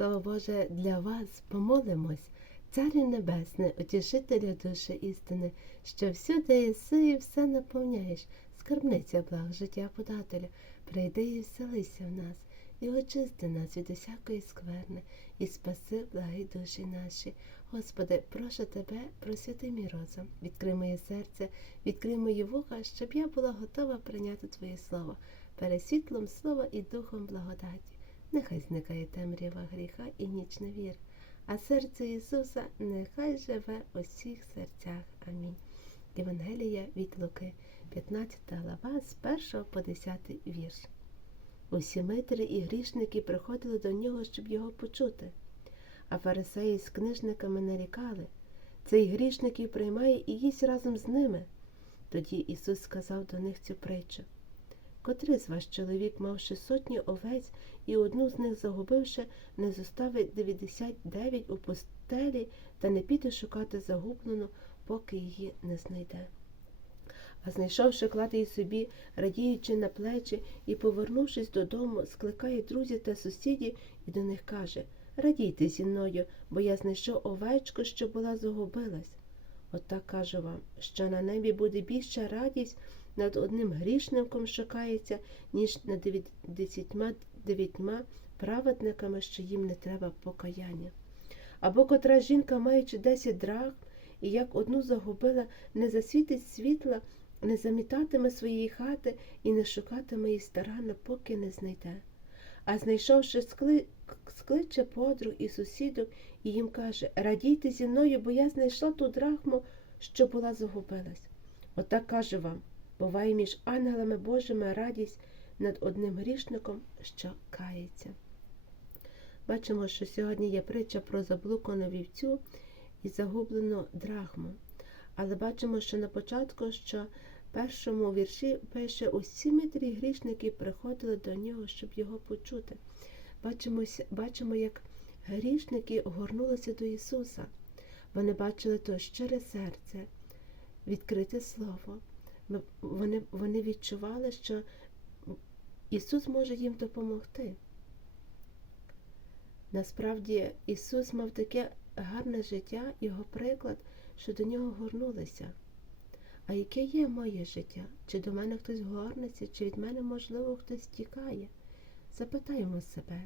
Слово Боже, для вас помолимось, Царю Небесне, утішителю душі істини, що всюди єси і все наповняєш, скарбниця благ життя подателя, прийди і вселися в нас, і очисти нас від усякої скверни, і спаси благі душі наші. Господи, прошу тебе, просвіти мій розум, відкрий моє серце, відкрий мої вуха, щоб я була готова прийняти Твоє Слово, перед світлом слова і духом благодаті. Нехай зникає темрява гріха і ніч невір, а серце Ісуса нехай живе у всіх серцях. Амінь. Євангелія від Луки, 15 глава, з 1 по 10 вірш. Усі митри і грішники приходили до нього, щоб його почути. А фарисеї з книжниками нарікали цей грішників приймає і їсть разом з ними. Тоді Ісус сказав до них цю притчу. Котрий з вас чоловік, мавши сотні овець, і одну з них загубивши, не зоставить 99 у пустелі та не піде шукати загублену, поки її не знайде. А знайшовши, кладе її собі, радіючи на плечі, і, повернувшись додому, скликає друзів та сусідів і до них каже Радійте зі мною, бо я знайшов овечку, що була загубилась. Отак кажу вам, що на небі буде більша радість над одним грішником, що кається, ніж над десятьма дев'ятьма праведниками, що їм не треба покаяння. Або котра жінка, маючи десять драхм, і як одну загубила, не засвітить світла, не замітатиме своєї хати і не шукатиме її старанно, поки не знайде. А знайшовши, скли... скличе подруг і сусідок і їм каже Радійте зі мною, бо я знайшла ту драхму, що була загубилась. Отак кажу вам буває між ангелами Божими радість над одним грішником, що кається. Бачимо, що сьогодні є притча про заблукану вівцю і загублену драхму. Але бачимо, що на початку, що в першому вірші пише усі митрі грішники приходили до нього, щоб його почути. Бачимо, бачимо, як грішники горнулися до Ісуса. Вони бачили то щире серце, відкрите Слово. Вони, Вони відчували, що Ісус може їм допомогти. Насправді Ісус мав таке гарне життя, Його приклад, що до нього горнулися. А яке є моє життя? Чи до мене хтось горниться, чи від мене, можливо, хтось тікає? Запитаємо себе,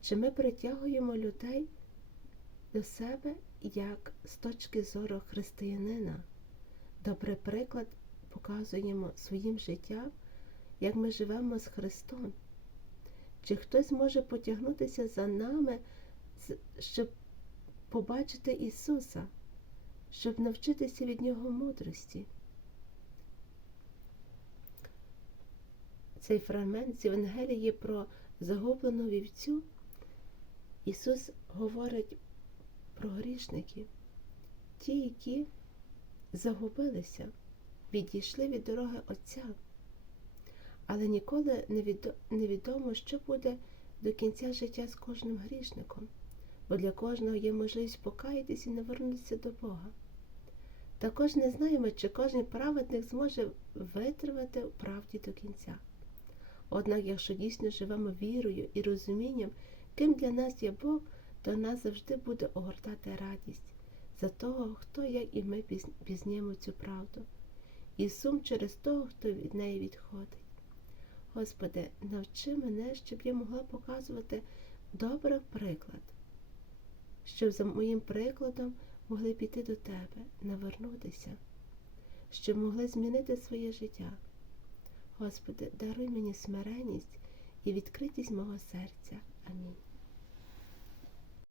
чи ми притягуємо людей до себе як з точки зору християнина? Добрий приклад показуємо своїм життям, як ми живемо з Христом. Чи хтось може потягнутися за нами, щоб побачити Ісуса, щоб навчитися від Нього мудрості? Цей фрагмент з Євангелії про загублену вівцю Ісус говорить про грішників, ті, які загубилися, відійшли від дороги Отця. Але ніколи невідомо, що буде до кінця життя з кожним грішником, бо для кожного є можливість покаятися і навернутися до Бога. Також не знаємо, чи кожен праведник зможе витримати правді до кінця. Однак, якщо дійсно живемо вірою і розумінням, ким для нас є Бог, то нас завжди буде огортати радість за того, хто, як і ми, пізніємо цю правду, і сум через того, хто від неї відходить. Господи, навчи мене, щоб я могла показувати добрий приклад, щоб за моїм прикладом могли піти до Тебе, навернутися, щоб могли змінити своє життя. Господи, даруй мені смиреність і відкритість мого серця. Амінь.